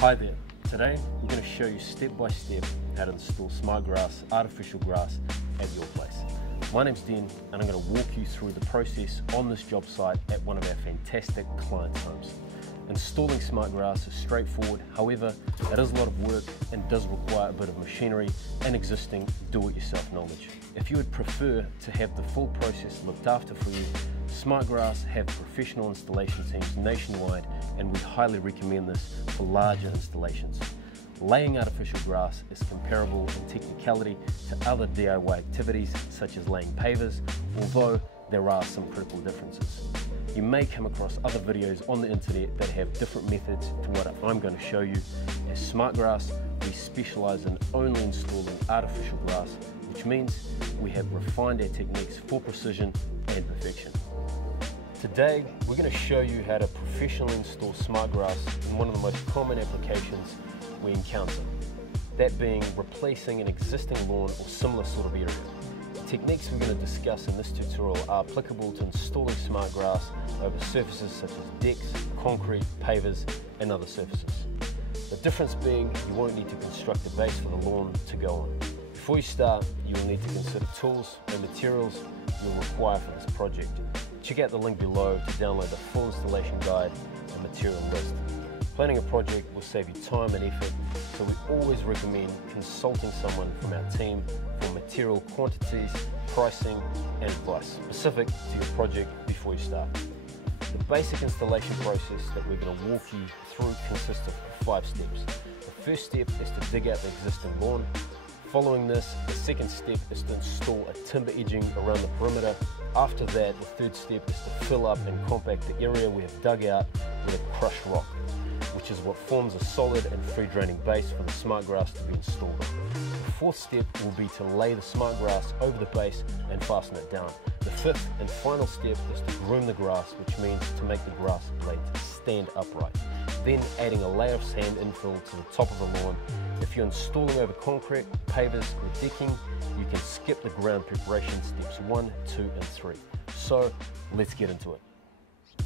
Hi there, today I'm going to show you step by step how to install SmartGrass artificial grass at your place. My name's Den and I'm going to walk you through the process on this job site at one of our fantastic clients' homes. Installing SmartGrass is straightforward, however it is a lot of work and does require a bit of machinery and existing do-it-yourself knowledge. If you would prefer to have the full process looked after for you, SmartGrass have professional installation teams nationwide and we highly recommend this for larger installations. Laying artificial grass is comparable in technicality to other DIY activities such as laying pavers, although there are some critical differences. You may come across other videos on the internet that have different methods to what I'm going to show you. As SmartGrass, we specialise in only installing artificial grass, which means we have refined our techniques for precision and perfection. Today, we're going to show you how to professionally install SmartGrass in one of the most common applications we encounter, that being replacing an existing lawn or similar sort of area. The techniques we're going to discuss in this tutorial are applicable to installing SmartGrass over surfaces such as decks, concrete, pavers and other surfaces. The difference being you won't need to construct a base for the lawn to go on. Before you start, you will need to consider tools and materials you'll require for this project. Check out the link below to download the full installation guide and material list. Planning a project will save you time and effort, so we always recommend consulting someone from our team for material quantities, pricing and advice specific to your project before you start. The basic installation process that we're going to walk you through consists of 5 steps. The first step is to dig out the existing lawn. Following this, the second step is to install a timber edging around the perimeter. After that, the third step is to fill up and compact the area we have dug out with a crushed rock, which is what forms a solid and free draining base for the SmartGrass to be installed. The fourth step will be to lay the SmartGrass over the base and fasten it down. The fifth and final step is to groom the grass, which means to make the grass blades stand upright. Then adding a layer of sand infill to the top of the lawn. If you're installing over concrete, pavers or decking, you can skip the ground preparation steps 1, 2 and 3. So let's get into it.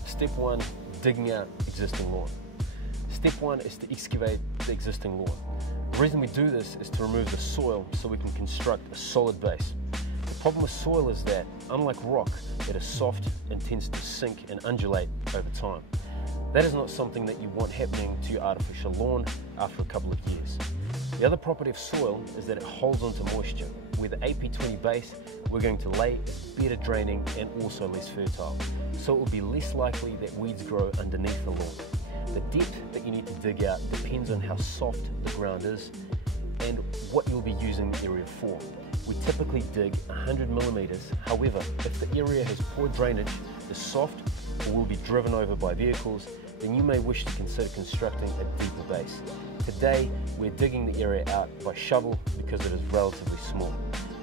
Step 1, digging out existing lawn. Step 1 is to excavate the existing lawn. The reason we do this is to remove the soil so we can construct a solid base. The problem with soil is that, unlike rock, it is soft and tends to sink and undulate over time. That is not something that you want happening to your artificial lawn after a couple of years. The other property of soil is that it holds onto moisture. With the AP20 base we're going to lay is better draining and also less fertile, so it will be less likely that weeds grow underneath the lawn. The depth that you need to dig out depends on how soft the ground is and what you'll be using the area for. We typically dig 100 millimeters, however, if the area has poor drainage, is soft, or will be driven over by vehicles, then you may wish to consider constructing a deeper base. Today, we're digging the area out by shovel because it is relatively small.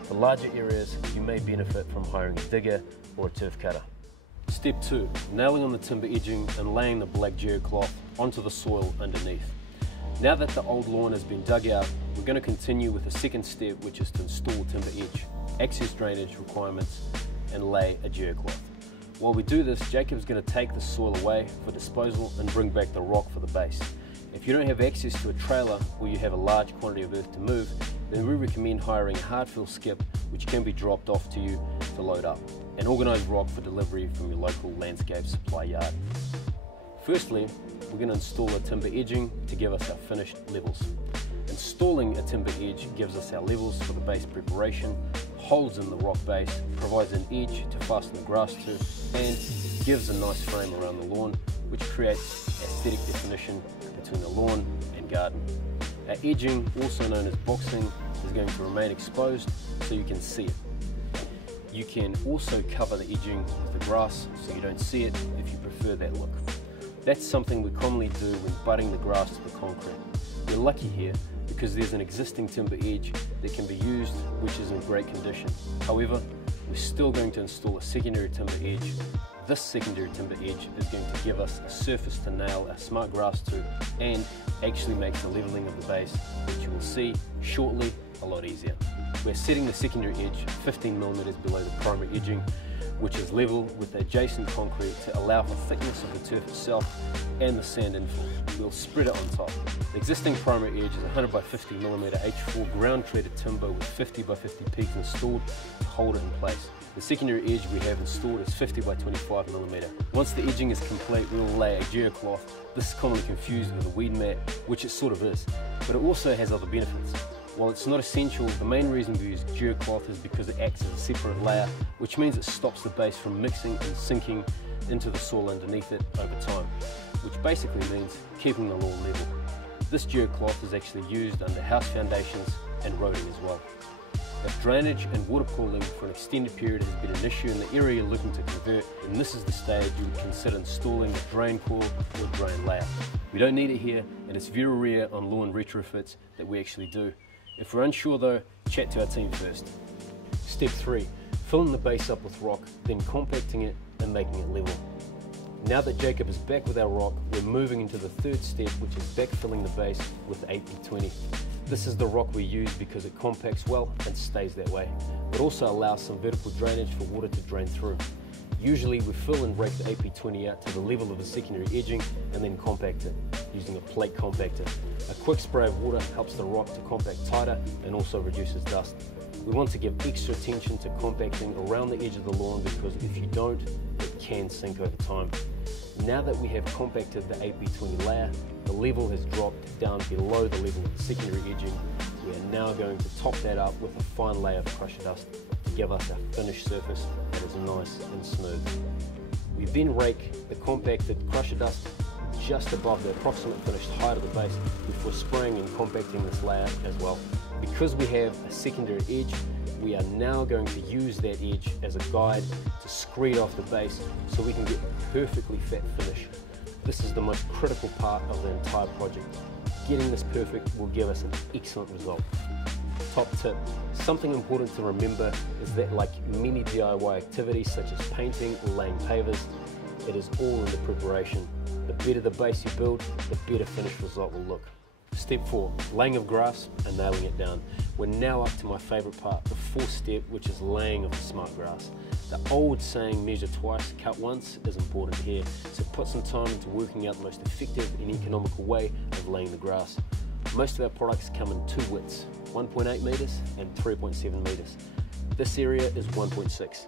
For larger areas, you may benefit from hiring a digger or a turf cutter. Step 2, nailing on the timber edging and laying the black jerry cloth onto the soil underneath. Now that the old lawn has been dug out, we're going to continue with the second step, which is to install timber edge, access drainage requirements, and lay a jerry cloth. While we do this, Jacob's going to take the soil away for disposal and bring back the rock for the base. If you don't have access to a trailer or you have a large quantity of earth to move, then we recommend hiring a hard fill skip which can be dropped off to you to load up, and organise rock for delivery from your local landscape supply yard. Firstly, we're going to install a timber edging to give us our finished levels. Installing a timber edge gives us our levels for the base preparation, holds in the rock base, provides an edge to fasten the grass to, and gives a nice frame around the lawn, which creates aesthetic definition between the lawn and garden. Our edging, also known as boxing, is going to remain exposed so you can see it. You can also cover the edging with the grass so you don't see it if you prefer that look. That's something we commonly do when butting the grass to the concrete. We're lucky here because there's an existing timber edge that can be used which is in great condition. However, we're still going to install a secondary timber edge. This secondary timber edge is going to give us a surface to nail our SmartGrass to and actually makes the levelling of the base, which you will see shortly, a lot easier. We're setting the secondary edge 15 millimeters below the primary edging, which is level with the adjacent concrete to allow for thickness of the turf itself and the sand infill. We'll spread it on top. The existing primary edge is 100 by 50 mm H4 ground treated timber with 50 by 50 peaks installed to hold it in place. The secondary edge we have installed is 50 by 25 mm. Once the edging is complete, we will lay a geocloth. This is commonly confused with a weed mat, which it sort of is, but it also has other benefits. While it's not essential, the main reason we use geocloth is because it acts as a separate layer, which means it stops the base from mixing and sinking into the soil underneath it over time, which basically means keeping the lawn level. This geocloth is actually used under house foundations and roading as well. If drainage and water pooling for an extended period has been an issue in the area you're looking to convert, then this is the stage you would consider installing a drain core or drain layer. We don't need it here, and it's very rare on lawn retrofits that we actually do. If we're unsure though, chat to our team first. Step 3. Filling the base up with rock, then compacting it and making it level. Now that Jacob is back with our rock, we're moving into the third step, which is backfilling the base with 8x20. This is the rock we use because it compacts well and stays that way. It also allows some vertical drainage for water to drain through. Usually we fill and rake the 8x20 out to the level of the secondary edging and then compact it using a plate compactor. A quick spray of water helps the rock to compact tighter and also reduces dust. We want to give extra attention to compacting around the edge of the lawn because if you don't, it can sink over time. Now that we have compacted the 8x20 layer, the level has dropped down below the level of the secondary edging. We are now going to top that up with a fine layer of crusher dust to give us a finished surface that is nice and smooth. We then rake the compacted crusher dust just above the approximate finished height of the base before spraying and compacting this layer as well. Because we have a secondary edge, we are now going to use that edge as a guide to screed off the base so we can get a perfectly fat finish. This is the most critical part of the entire project. Getting this perfect will give us an excellent result. Top tip, something important to remember is that like many DIY activities such as painting or laying pavers, it is all in the preparation. The better the base you build, the better finished result will look. Step 4, laying of grass and nailing it down. We're now up to my favourite part, the fourth step, which is laying of the SmartGrass. The old saying, measure twice, cut once, is important here, so put some time into working out the most effective and economical way of laying the grass. Most of our products come in two widths, 1.8 metres and 3.7 metres. This area is 1.6,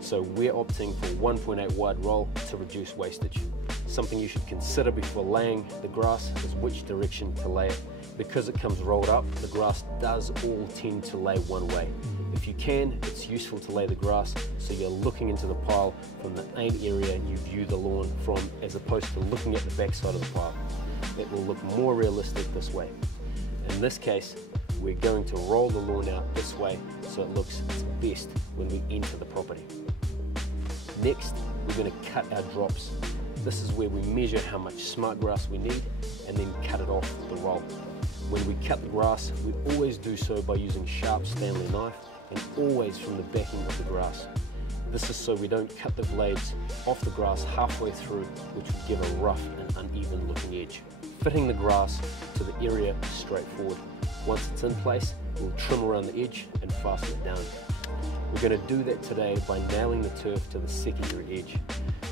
so we're opting for 1.8 wide roll to reduce wastage. Something you should consider before laying the grass is which direction to lay it. Because it comes rolled up, the grass does all tend to lay one way. If you can, it's useful to lay the grass so you're looking into the pile from the main area you view the lawn from, as opposed to looking at the back side of the pile. It will look more realistic this way. In this case, we're going to roll the lawn out this way so it looks its best when we enter the property. Next, we're going to cut our drops. This is where we measure how much SmartGrass we need and then cut it off the roll. When we cut the grass, we always do so by using a sharp Stanley knife and always from the backing of the grass. This is so we don't cut the blades off the grass halfway through, which would give a rough and uneven looking edge. Fitting the grass to the area is straightforward. Once it's in place, we'll trim around the edge and fasten it down. We're going to do that today by nailing the turf to the secondary edge.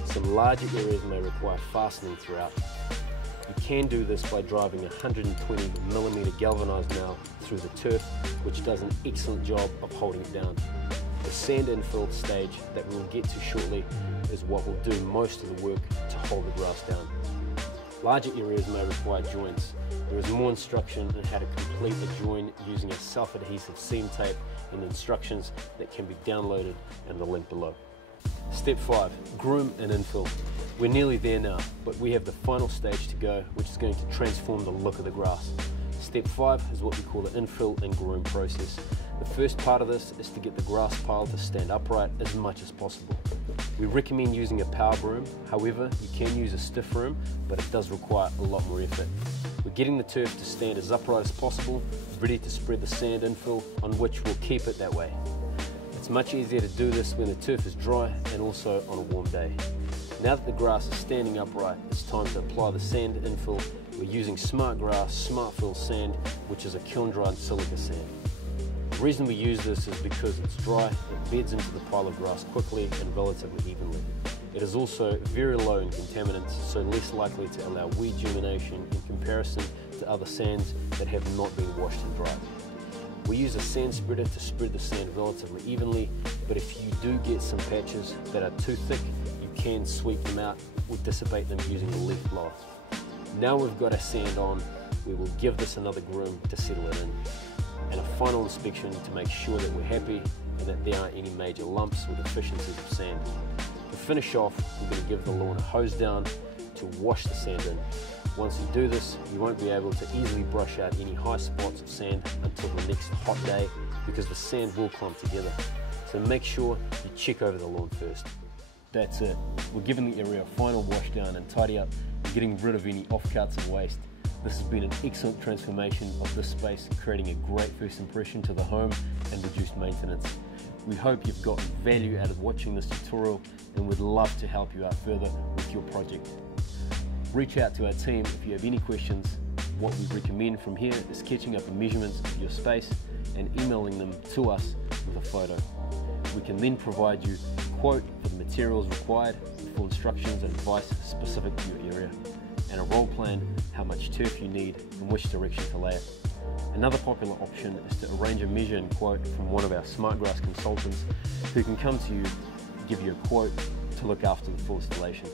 Some larger areas may require fastening throughout. You can do this by driving a 120mm galvanized nail through the turf, which does an excellent job of holding it down. The sand infill stage that we'll get to shortly is what will do most of the work to hold the grass down. Larger areas may require joints. There is more instruction on how to complete a join using a self-adhesive seam tape and instructions that can be downloaded in the link below. Step 5, groom and infill. We're nearly there now, but we have the final stage to go, which is going to transform the look of the grass. Step 5 is what we call the infill and groom process. The first part of this is to get the grass pile to stand upright as much as possible. We recommend using a power broom, however you can use a stiff broom, but it does require a lot more effort. We're getting the turf to stand as upright as possible, ready to spread the sand infill, on which we'll keep it that way. It's much easier to do this when the turf is dry and also on a warm day. Now that the grass is standing upright, it's time to apply the sand infill. We're using SmartGrass SmartFill sand, which is a kiln-dried silica sand. The reason we use this is because it's dry, it beds into the pile of grass quickly and relatively evenly. It is also very low in contaminants, so less likely to allow weed germination in comparison to other sands that have not been washed and dried. We use a sand spreader to spread the sand relatively evenly, but if you do get some patches that are too thick, you can sweep them out or dissipate them using a leaf blower. Now we've got our sand on, we will give this another groom to settle it in, and a final inspection to make sure that we're happy and that there aren't any major lumps or deficiencies of sand. To finish off, we're going to give the lawn a hose down to wash the sand in. Once you do this, you won't be able to easily brush out any high spots of sand until the next hot day because the sand will clump together. So make sure you check over the lawn first. That's it. We're giving the area a final wash down and tidy up, getting rid of any offcuts and waste. This has been an excellent transformation of this space, creating a great first impression to the home and reduced maintenance. We hope you've gotten value out of watching this tutorial and would love to help you out further with your project. Reach out to our team if you have any questions. What we recommend from here is sketching up the measurements of your space and emailing them to us with a photo. We can then provide you a quote for the materials required, full instructions and advice specific to your area, and a roll plan, how much turf you need and which direction to lay it. Another popular option is to arrange a measure and quote from one of our SmartGrass consultants who can come to you, give you a quote to look after the full installation.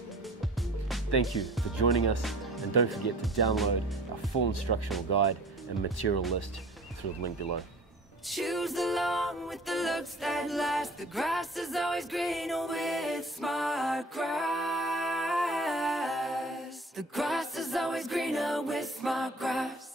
Thank you for joining us, and don't forget to download our full instructional guide and material list through the link below. Choose the lawn with the looks that last. The grass is always greener with SmartGrass. The grass is always greener with SmartGrass.